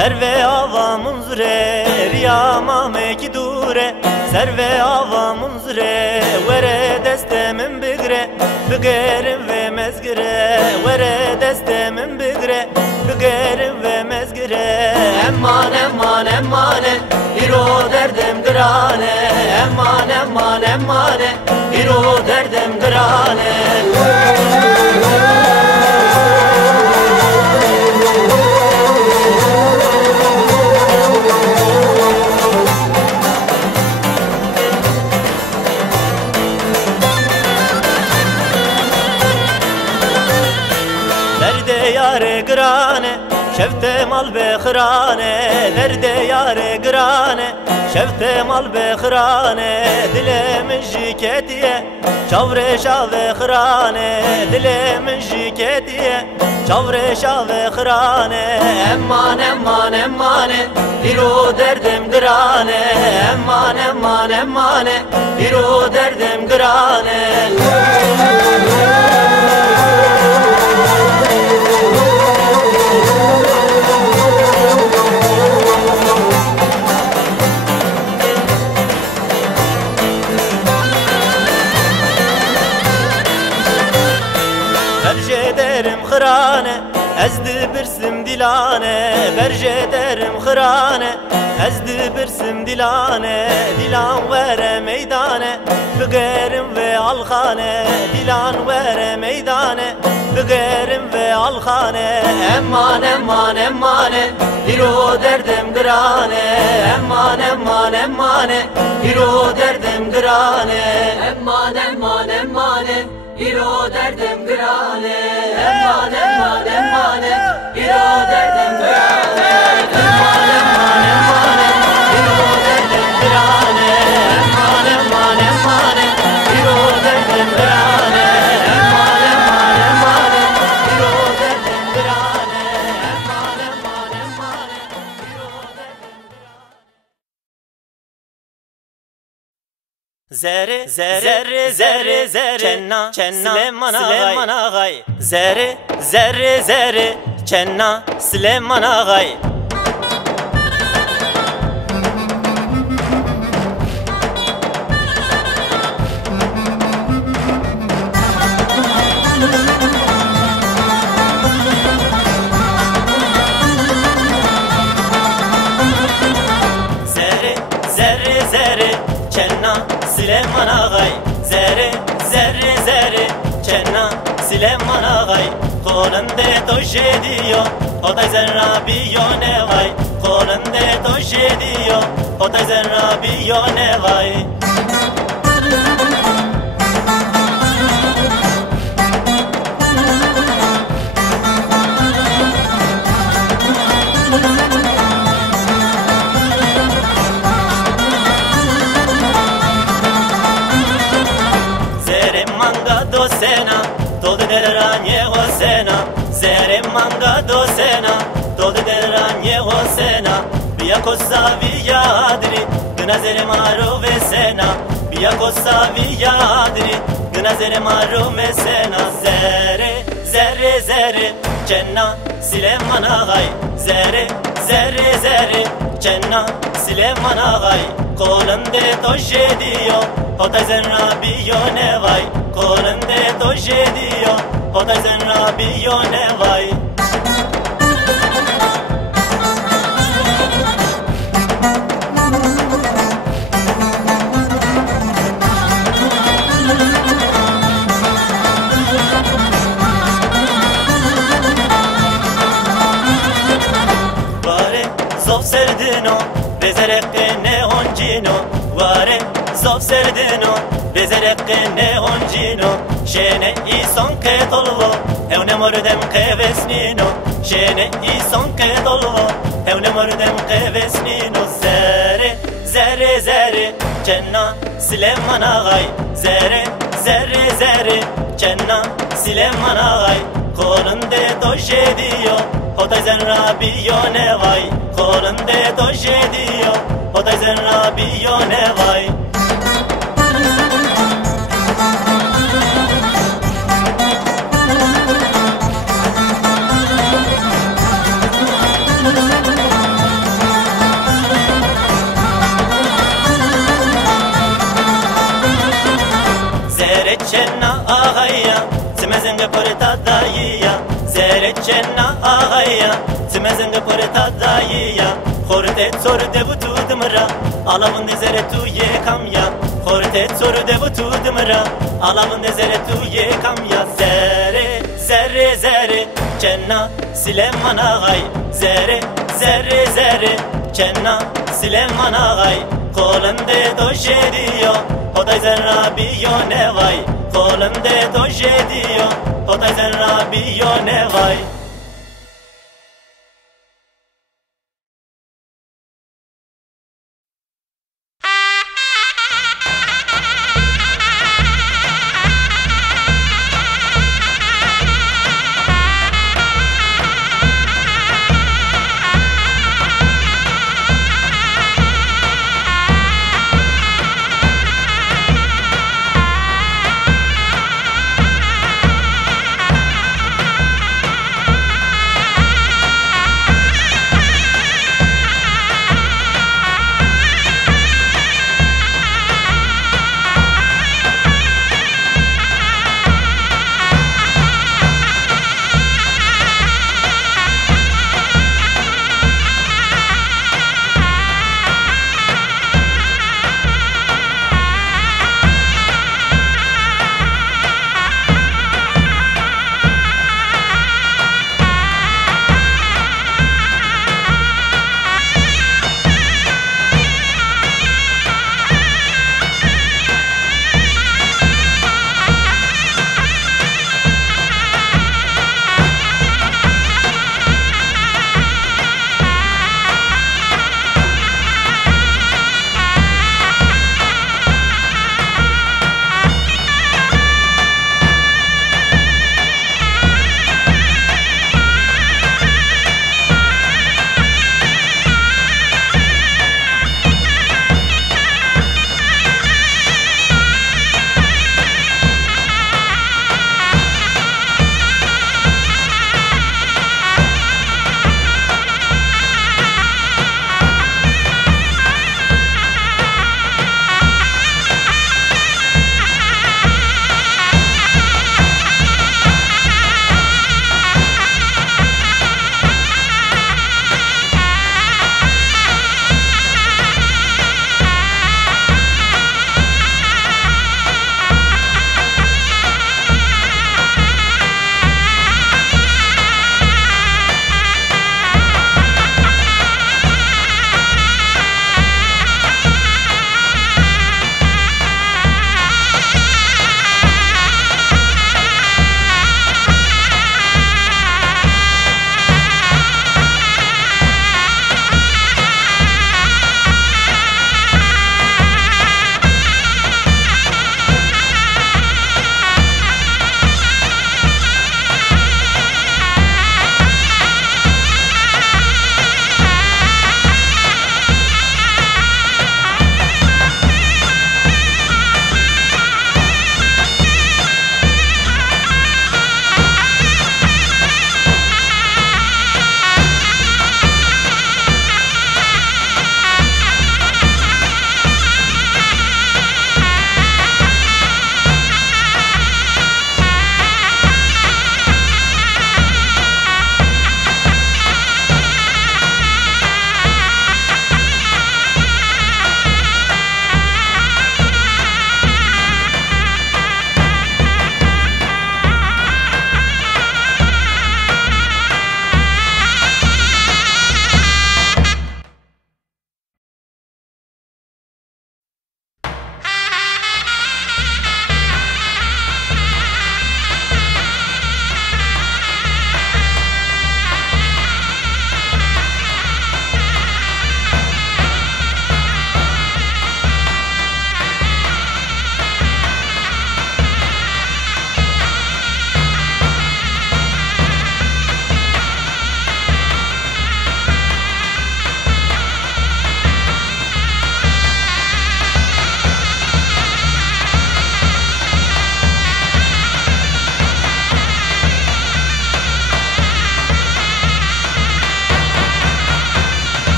serve avamın zure riya mahmeki dure serve avamın zure vere destemin bigre bigerim ve mezgire vere destemin bigre bigerim ve mezgire emman emman emmane iro derdim grane emman emman emmane iro derdim grane Derde yare grane şefte mal behrane derde yare grane şefte mal behrane dilemin jiketiye çavre şave hrane dilemin jiketiye çavre şave hrane emman emman emmane diro derdim grane emman emman emmane diro derdim grane Berje derim khirane ezdi birsim dilane berje derim khirane ezdi birsim dilane dilan vere meydane bigerim ve alkhane dilan vere meydane bigerim ve alkhane emman emman emmane diro derdim grane emman emman emmane diro derdim grane emman emman emmane İro derdim grane emman emman emmane İro derdim grane emman emman emmane İro derdim grane emman emman emmane İro derdim grane emman emman emmane İro derdim grane emman emman emmane İro derdim Zerre zerre zerre zerre çenna çenna Süleyman ağay zerre zerre zerre çenna Süleyman ağay zerre zerre zerre çenna Süleyman ağay zerre zerre zerre çenna Süleyman ağay kolunde toş ediyor o da zerra biyo ne vay kolunde toş ediyor o da zerra biyo ne vay Sena, todo del rañego sena, zere manga do sena, todo del rañego sena, via cosa via adri, gna zere maro ve sena, via cosa via adri, gna zere maro me sena, zere zerre zerre, cenna Süleyman ağay, zere zerre zerre, cenna Süleyman ağay, kolunde toş ediyor, o da zerra biyo ne vay. Kolunde toş ediyor o da zerra biyo ne vay Vare zov serdino bezerekte ne oncino Vare zov serdino bezerekte ne oncino Şene ison ke tolvo Evne mordem ke vesnino Şene ison ke tolvo Evne mordem ke vesnino Zere zerre zerre Cenna Süleyman ağay Zere zerre zerre Cenna Süleyman ağay Kolunde toş ediyor O da zerra biyo ne vay Kolunde toş ediyor O da zerra biyo ne vay Zereçena ağaya Zimezenge poreta dayıya Zereçena ağaya Zimezenge poreta dayıya Horte soru devu tudumra Alavun dezere tu ye kamya Horte soru devu tudumra Alavun dezere tu ye kamya Zere zerre zerre Cenna Süleyman ağay Zere zerre zerre Cenna Süleyman ağay Kolumde doje diyor Hoday zerra biyo ne vay Kolumde doje diyor Hoday zerra biyo ne vay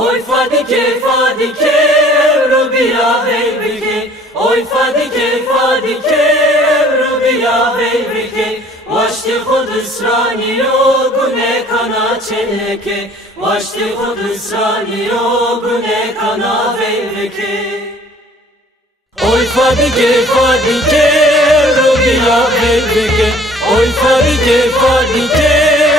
Oy fadike fadike evru biya veybike. Oy fadike fadike evru biya veybike. Vaşti Kudüsrani yogune kana çeleke. Vaşti Kudüsrani yogune kana veybike. Oy fadike fadike evru biya veybike. Oy fadike fadike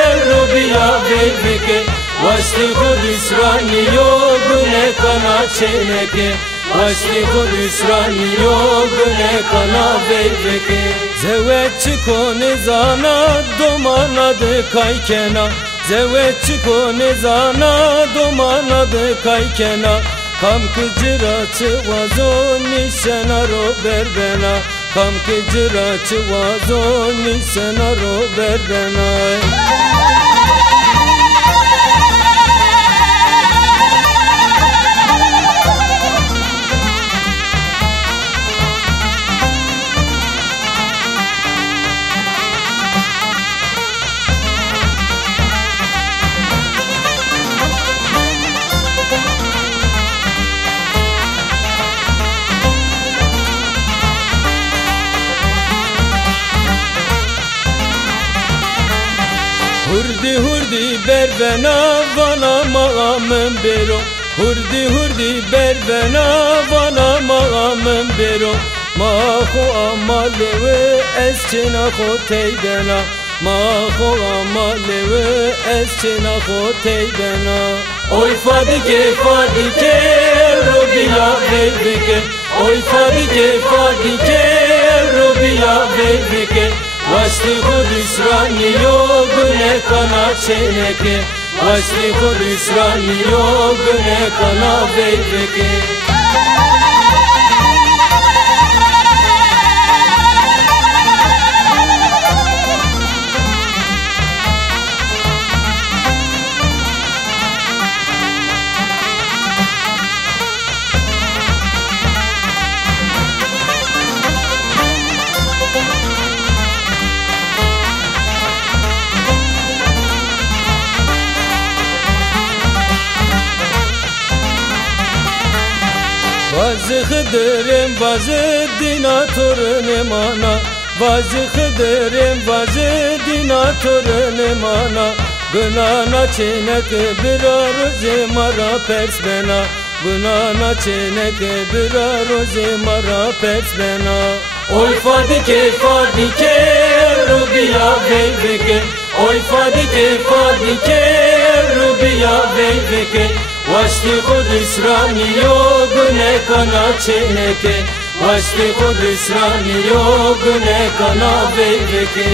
evru biya veybike. Vaşti Kudüsrani yogune kana çeleke. Vaşti Kudüsrani yogune kana veybeke. Zevetçi konizana domanadı kaykena. Zevetçi konizana domanadı kaykena. Kam kıcıra çıvazo nişena ro berbena. Kam kıcıra çıvazo nişena ro berbena. Hurdi hurdi berbena vana mağamın bero. Hurdi hurdi berbena vana mağamın bero. Maho amalewe eschena ho teybena. Maho amalewe eschena ho teybena. Oy fadike fadike rubiya veybike. Oy fadike fadike rubiya veybike. Vaşti Kudüsrani yogune kana çeleke. Vaşti Kudüsrani yogune kana veybeke. Vazı Hıdırım vazı dinatörün mana. Vazı Hıdırım vazı dinatörün mana. Gınana çenek bir aruz mara pers bena. Gınana çenek bir aruz mara pers bena. Oy fadike fadike rubiya veybeke. Oy fadike fadike rubiya veybeke. Vaşti Kudüsrani yogune kana çeleke. Vaşti Kudüsrani yogune kana veybeke.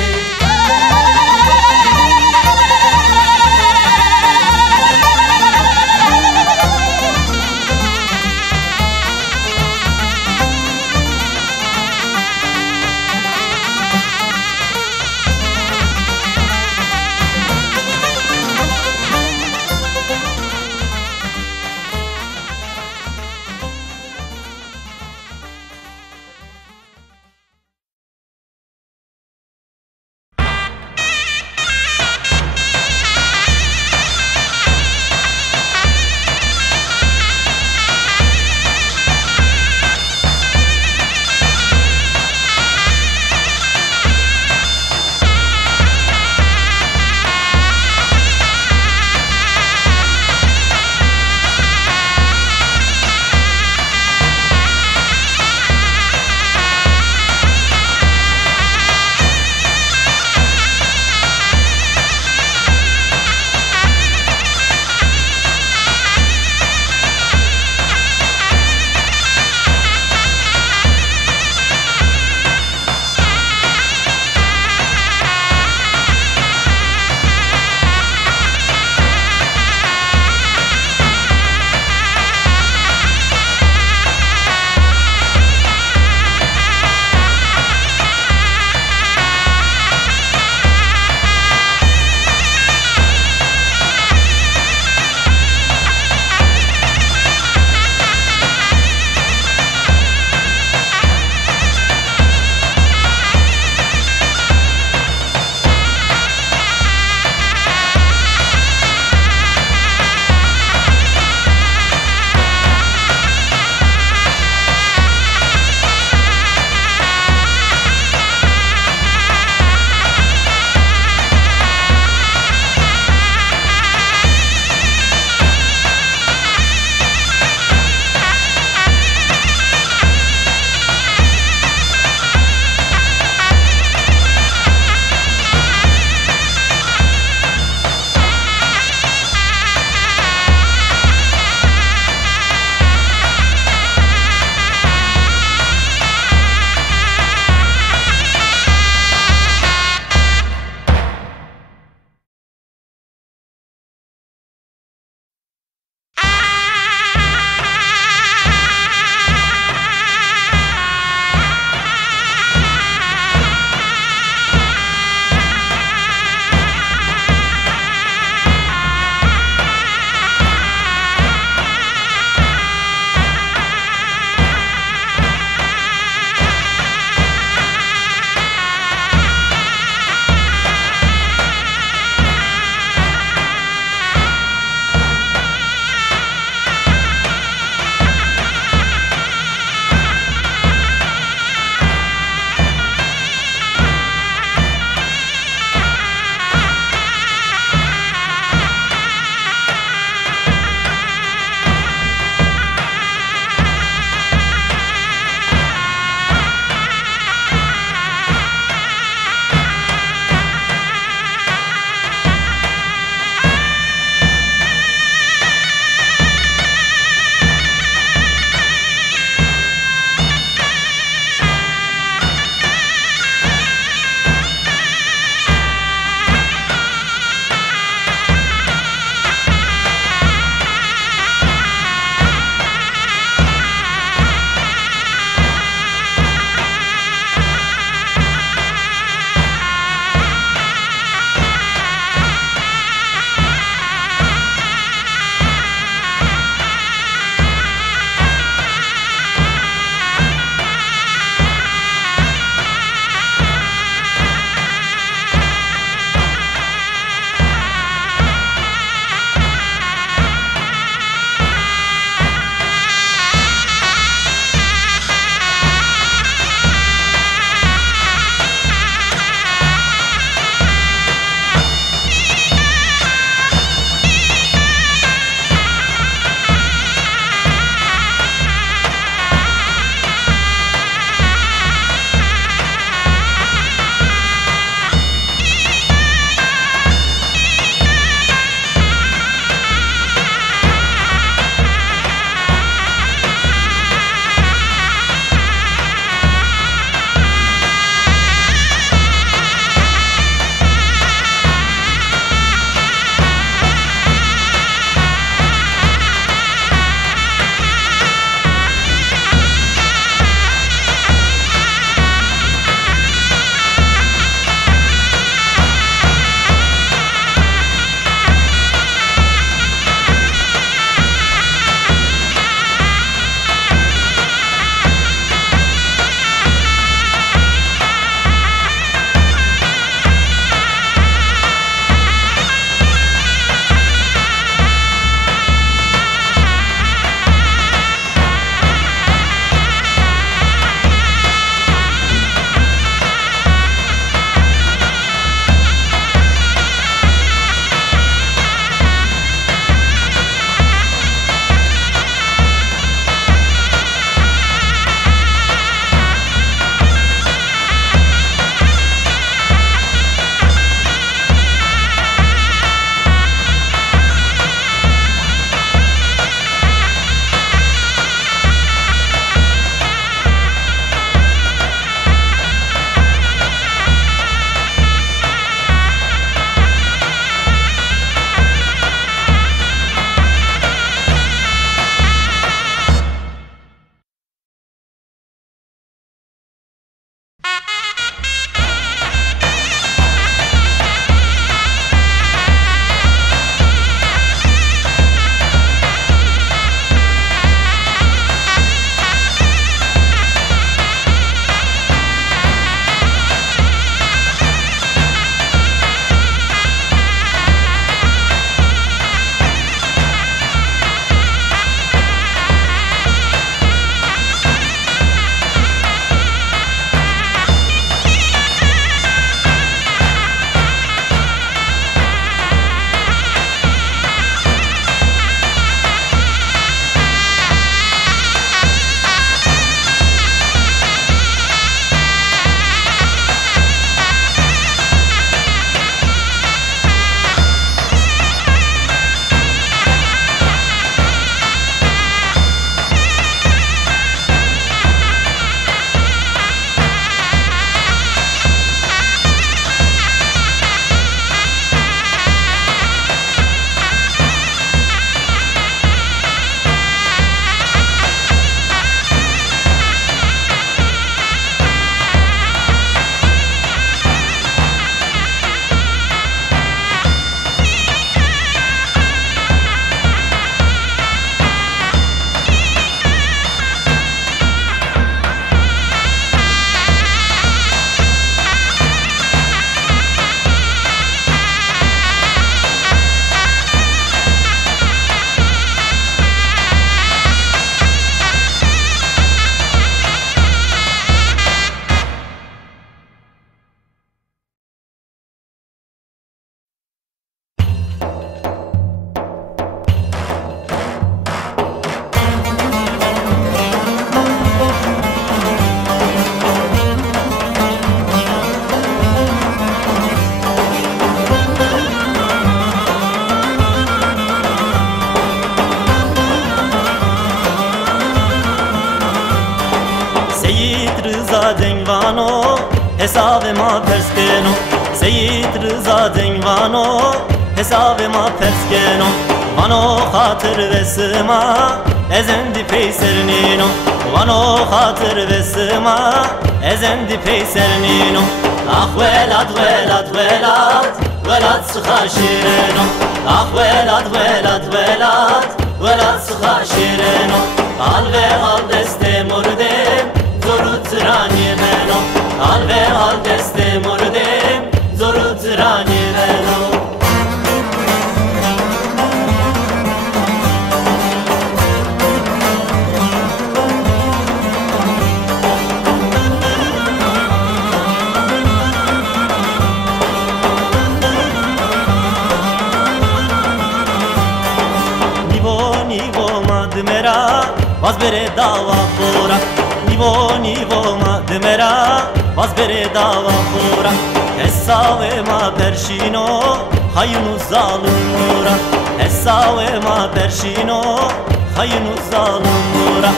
hesabı ma perskeno Seyit Rıza Dengvano hesabı ma perskeno Vano hatır vesma ezendi peysernino Vano hatır vesma ezendi peysernino Ah velad velad velad velad sıha şireno Ah velad velad velad velad sıha şireno Al ve al deste murdem zoru trani meno Al ve al deste murdem zoru trani meno Mera vaz bere dava fora nivo ma demera vaz bere dava fora hesave ma pershino hayunu zalumura hesave ma pershino hayunu zalumura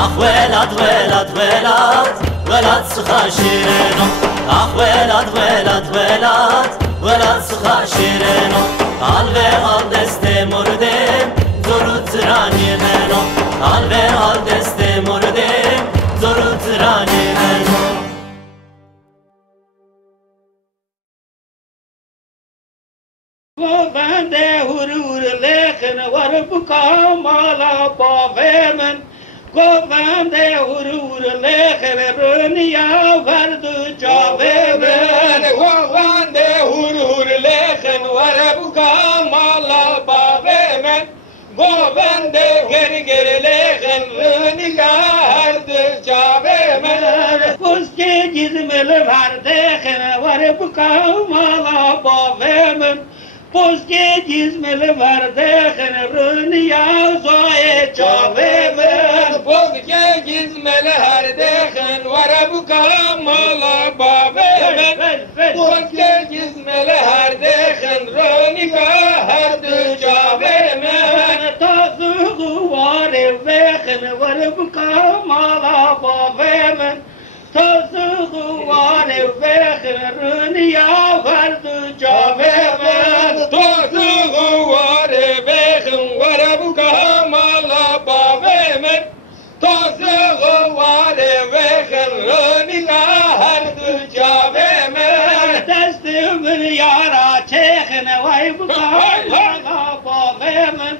ah velad velad velad velad sıha şireno ah velad velad velad velad sıha şireno al ve al deste murdem zoru trani meno al ve al deste murdem zoru trani meno Govende hurur lekhen var bu kamala bavemen Govende hurur lekhen röniya verdu cavemen Govende hurur lekhen var bu kamala bavemen Govende geri geri lekhen röniya verdu cavemen Kuske cizmeli verdekhen var bu kamala bavemen Poske cizmeli verdekhen rüniya zoye çavemen Poske cizmeli verdekhen var bu kamala bavemen Poske cizmeli verdekhen rüniya herdu çavemen Tazığı var evvekhen var bu kamala bavemen Tazığı var evvekhen rüniya verdu çavemen Tazığı var evvekhen var bu kamala bavemen Tazığı var evvekhen rüniya verdu çavemen Destimin yara çekhen vay bu kamala bavemen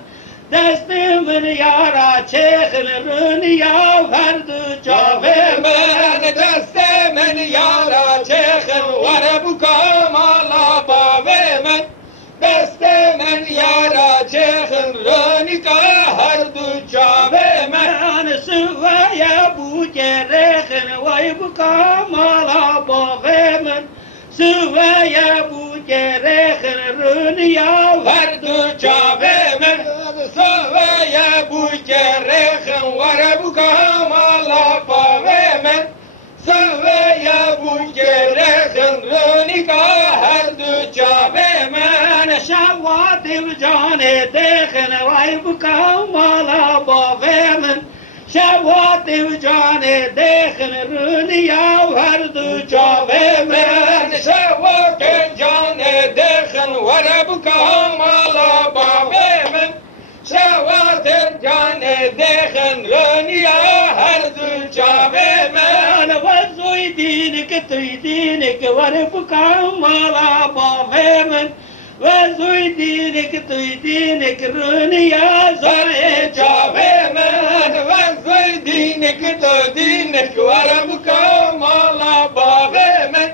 Destimin yara çekhen rüniya verdu çavemen Destimin yara çekhen var bu kamala bavemen Destimin yara çekhen rüniya verdu çavemen Sıvaya bu gerekhen vay bu kamala bavemen Sıvaya bu gerekhen rüniya verdu çavemen Sıvaya bu gerekhen var bu kamala bavemen Sıvaya bu gerekhen rüniya verdu çavemen Şavatim cane dekhen vay bu kamala bavemen Şavatim cane dekhen rüniya verdu çavemen Şavatim cane dekhen var bu kamala bavemen Şavatim cane dekhen rüniya verdu çavemen Vazoy dinik tuy dinik var bu kamala bavemen Vazoy dinik tuy dinik rüniya zare çavemen Vazoy dinik tuy dinik var bu kamala bavemen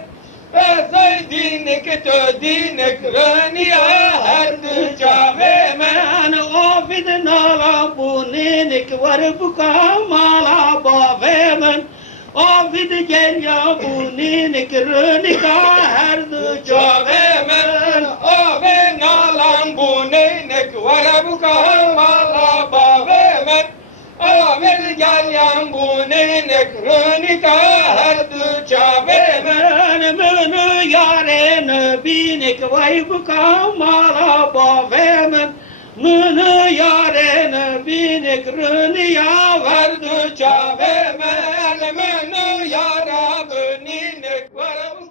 Vazoy dinik tuy dinik rüniya verdu çavemen Ofid nala bu ninik var bu kamala bavemen Ofid gel ya bu ninik rüniya verdu çavemen Ofid nalan bu ninik var bu kamala bavemen Ofid gel ya bu ninik rüniya verdu çavemen Münü yarını binik vay bu kamala bavemen Münü yarını binik rüniya verdu çavemen Münü yarını binik var bu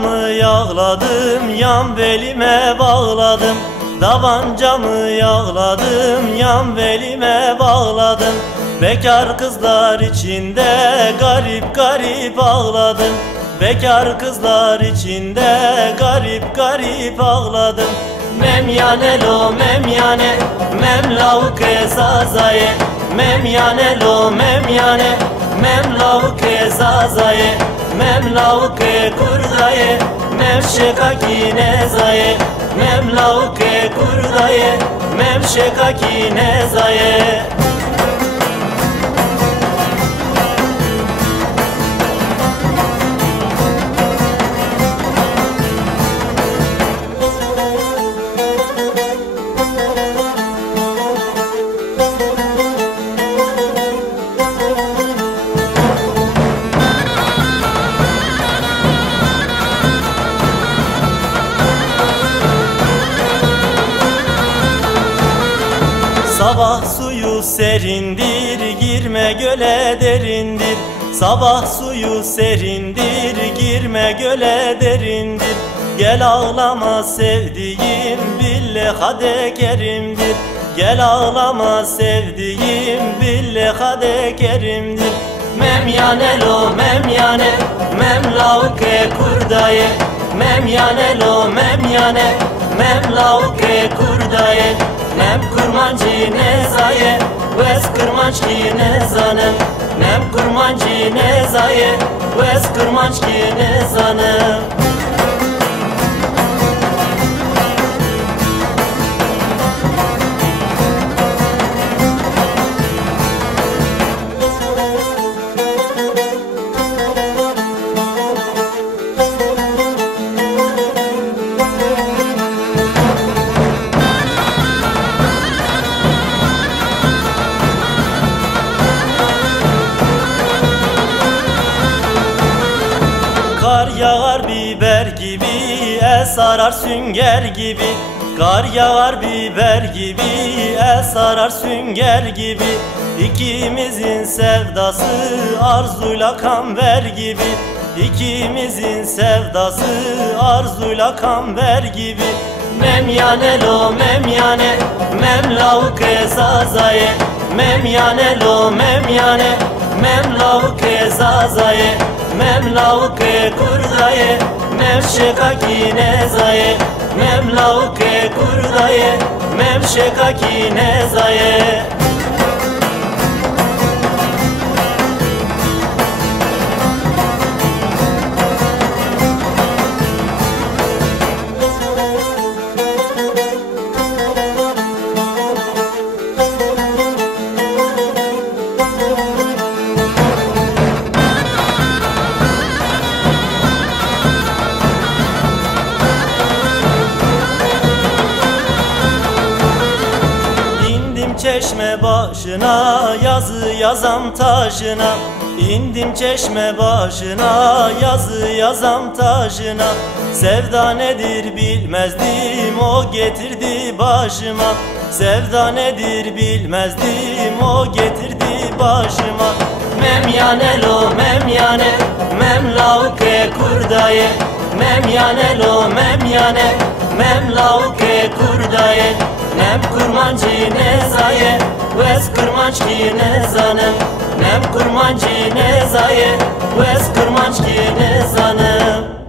Davancamı yağladım, yan belime bağladım. Davancamı yağladım, yan belime bağladım. Bekar kızlar içinde garip garip ağladım. Bekar kızlar içinde garip garip ağladım. Memyane lo memyane, memlavuke zazaye. Memyane lo memyane, memlavuke zazaye. Memlavuke kurdaye, mevşekaki nezaye. Memlavuke kurdaye, mevşekaki nezaye. Sabah suyu serindir, girme göle derindir. Sabah suyu serindir, girme göle derindir. Gel ağlama sevdiğim, billehade kerimdir. Gel ağlama sevdiğim, billehade kerimdir. Memyane lo memyane, memlavuke kurdaye. Memyane lo memyane, memlavuke kurdaye. Nem kurmancı nezaye, vez kırmanç ki nezanım. Nem kurmancı nezaye, vez kırmanç ki nezanım. Kar yağar biber gibi, el sarar sünger gibi. Kar yağar biber gibi, el sarar sünger gibi. İkimizin sevdası arzuyla kamber gibi. İkimizin sevdası arzuyla kamber gibi. Memyane lo memyane, memlavuke zazaye. Memyane lo memyane, memlavuke zazaye. Memlavuke kurdaye, mevşekaki nezaye. Memlavuke kurdaye, mevşekaki nezaye. Çeşme başına, yazı yazam taşına. İndim çeşme başına, yazı yazam taşına. Sevda nedir bilmezdim, o getirdi başıma. Sevda nedir bilmezdim, o getirdi başıma. Memyane lo memyane, memlavuke kurdaye. Memyane lo memyane, memlavuke kurdaye. Nem kurmancı nezaye, vez kırmanç ki nezanım. Nem kurmancı nezaye, vez kırmanç ki nezanım.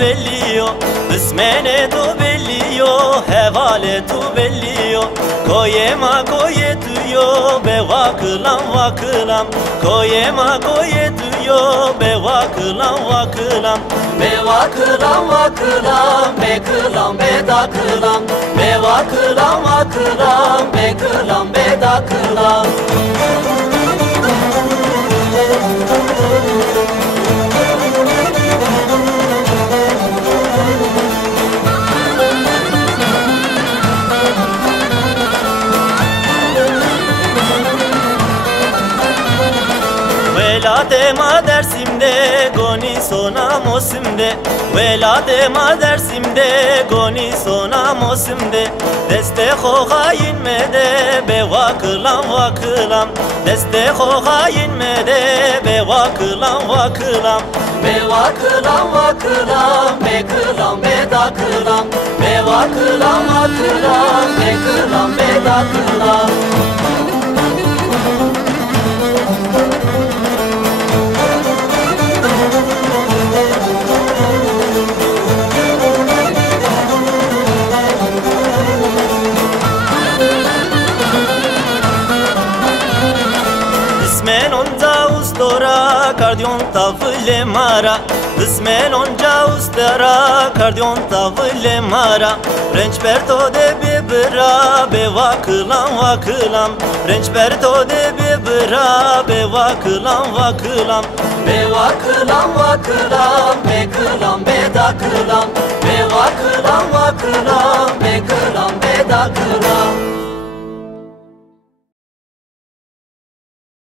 belliyo Bismene tu belliyo Hevale tu belliyo Koyema koyetuyo Be vakılam vakılam Koyema koyetuyo Be vakılam vakılam Be vakılam vakılam Be kılam be da kılam Be vakılam vakılam Be kılam be da kılam Veladema dersimde goni sona mosimde Veladema dersimde goni sona mosimde Deste xoğa inmede be vakılam vakılam Deste xoğa inmede be vakılam vakılam Be vakılam vakılam be kılam be da kılam Be vakılam vakılam be kılam be da kılam Ismen onca ustora kardiyon tavle mara Ismen onca ustora kardiyon tavle mara Renç perto de bibra be vakılam vakılam Renç perto de bibra be vakılam vakılam Be vakılam vakılam be kılam be da kılam Be vakılam vakılam be kılam be da kılam